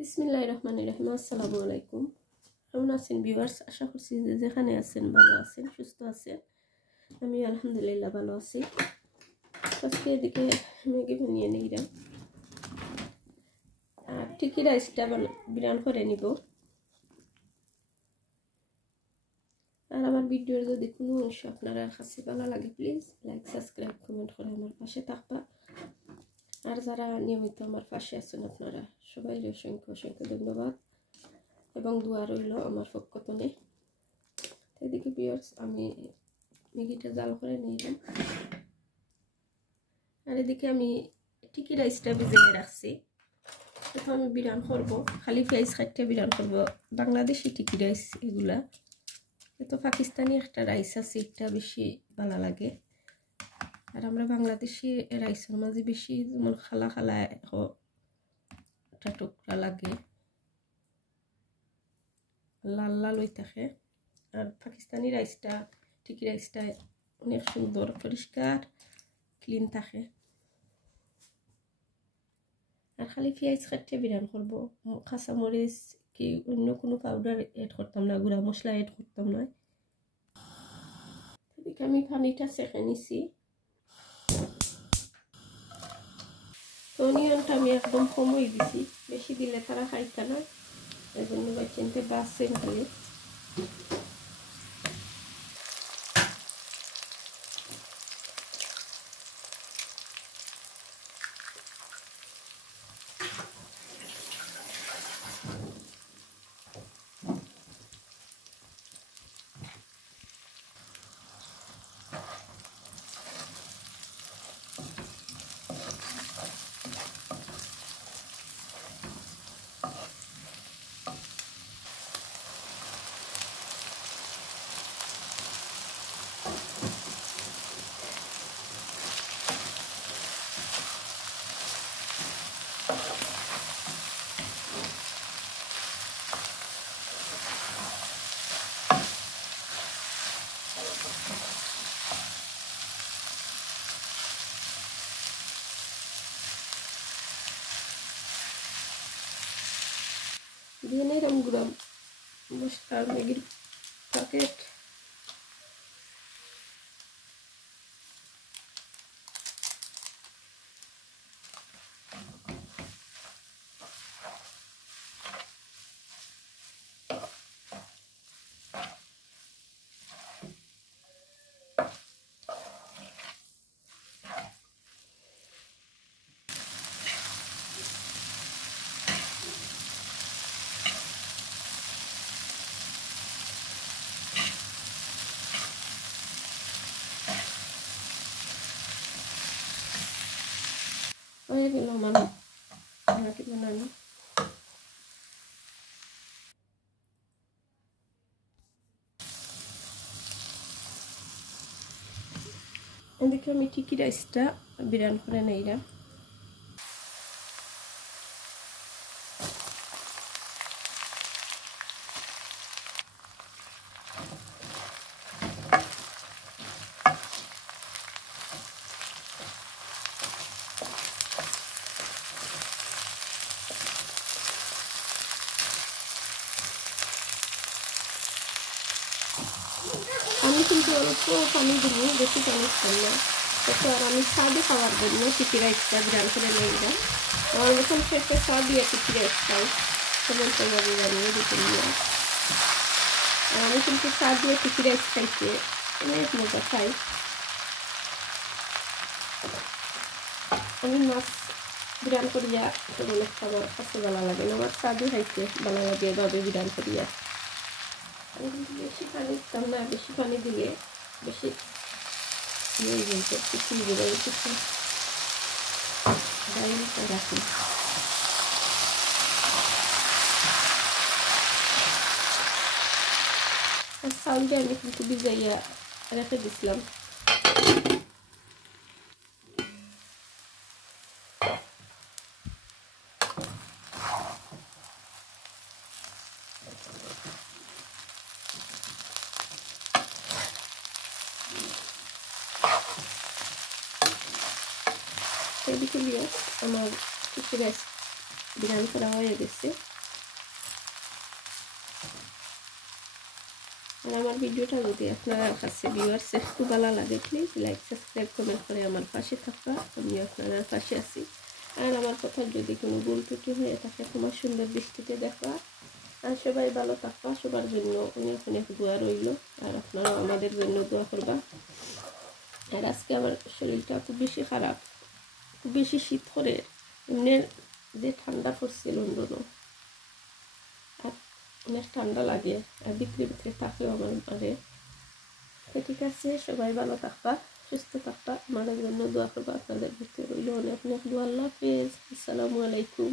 বিসমিল্লাহির রহমানির রহিম। আসসালামু আলাইকুম। কেমন আছেন ভিউয়ার্স? আশা করছি যে যেখানে আছেন ভালো আছেন, সুস্থ আছেন। আমি আলহামদুলিল্লাহ ভালো আছি। আজকে এদিকে ম্যাগি বানিয়ে নিলাম আর টিকি রাইসটা বিরান করে নিব। আর আমার ভিডিওর যদি কোনো অংশ আপনারা কাছে ভালো লাগে প্লিজ লাইক, সাবস্ক্রাইব, কমেন্ট করে আমার পাশে থাকবা। আর যারা নিয়মিত আমার পাশে আছেন আপনারা সবাই অসংখ্য অসংখ্য ধন্যবাদ এবং দোয়া রইল আমার পক্ষ থেকে। এদিকে ভিউয়ার্স আমি ম্যাগিটা জাল করে নিলাম আর এদিকে আমি টিকি রাইসটা ভিজিয়ে রাখছি। এখন আমি বিরান করবো, খালি পেঁয়াজ কাটতে বিরান করবো। বাংলাদেশি টিকি রাইস এগুলা, তো পাকিস্তানি একটা রাইস আছে, এটা বেশি ভালো লাগে। আর আমরা বাংলাদেশি রাইসের মাঝে বেশি যেমন খালা খালা একটা টুকরা লাগে, লাল লাল হয়ে থাকে। আর পাকিস্তানি রাইসটা, টিকি রাইসটা অনেক সুন্দর পরিষ্কার ক্লিন থাকে। আর খালি পেঁয়াজ কাটতে বিরান করবো, কাঁচামরিচ কি অন্য কোনো পাউডার এড করতাম না, গুঁড়া মশলা এড করতাম না। এদিকে আমি পানিটা সেঁকে নিছি। তো অনিয়নটা আমি একদম কমই দিছি, বেশি দিলে তারা খাইতে না, এই জন্য চিনতে বাসছেন খালি। দিয়ে নিলাম গুঁড়া মশলা, ম্যাগির প্যাকেট। হয়ে গেল আমার ম্যাগি বানানো। এদিকে আমি টিকি রাইসটা বিরান করে নিলাম। আমি কিন্তু অল্প পানি দিব, বেশি পানি খাই না। তো আর আমি স্বাদে খাওয়ার জন্য টিকি রাইসটা বিরান করে নিলাম। আমার মতন শেষে স্বাদ দিয়ে টিকি রাইস খাই, তেমন তোমাদের জানিয়ে দিতে নিয়ে। আর আমি কিন্তু স্বাদ দিয়ে টিকি রাইস খাইতে অনেক মজা খাই। আমি মাছ বিরান করিয়া তেমন একটা আমার কাছে ভালো লাগে না, আমার স্বাদও খাইতে ভালো লাগে এভাবে বিরান করিয়া। আমি কিন্তু বেশি পানি দিতাম না, বেশি পানি দিলে বেশি কিছু রাখি। আর চাউলটা আমি কিন্তু ভিজাইয়া রেখে দিছিলাম। এদিকে দিয়ে আমার টিকি রাইস বিরান করা হয়ে গেছে। আর আমার ভিডিওটা যদি আপনার কাছে ভিউয়ার্স একটু ভালো লাগে প্লিজ লাইক সাবস্ক্রাইব কমেন্ট করে আমার পাশে থাকা, আমি আপনার পাশে আছি। আর আমার কথা যদি কোনো ভুল ত্রুটি হয়ে থাকে তোমার সুন্দর দৃষ্টিতে দেখা। আর সবাই ভালো থাকবা, সবার জন্য অনেক অনেক দোয়া রইল। আর আপনারাও আমাদের জন্য দোয়া করবা। আর আজকে আমার শরীরটা খুব বেশি খারাপ, খুব বেশি শীত করে, এমনি যে ঠান্ডা পড়ছে লন্ডনও, আর অনেক ঠান্ডা লাগে, আর ভিতরে ভিতরে থাকলেও আমার মানে। ঠিক আছে, সবাই ভালো থাকবা, সুস্থ থাকবা, আমাদের জন্য দোয়া করবা, আপনাদের ভিতরে রইল অনেক অনেক দোয়া। আল্লাহ হাফেজ, আসসালামু আলাইকুম।